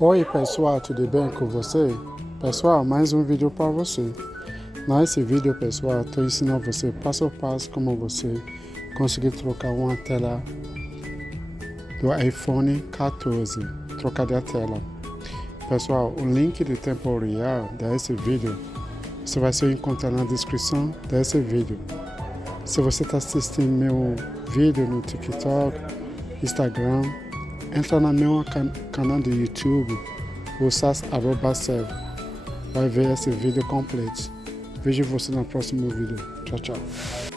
Oi pessoal, tudo bem com você? Pessoal, mais um vídeo para você. Nesse vídeo, pessoal, estou ensinando você passo a passo como você conseguir trocar uma tela do iPhone 14, trocar de tela. Pessoal, o link de tempo real desse vídeo você vai se encontrar na descrição desse vídeo. Se você está assistindo meu vídeo no TikTok, Instagram, entra no meu canal do YouTube, o @serve. Vai ver esse vídeo completo. Vejo você no próximo vídeo. Tchau, tchau.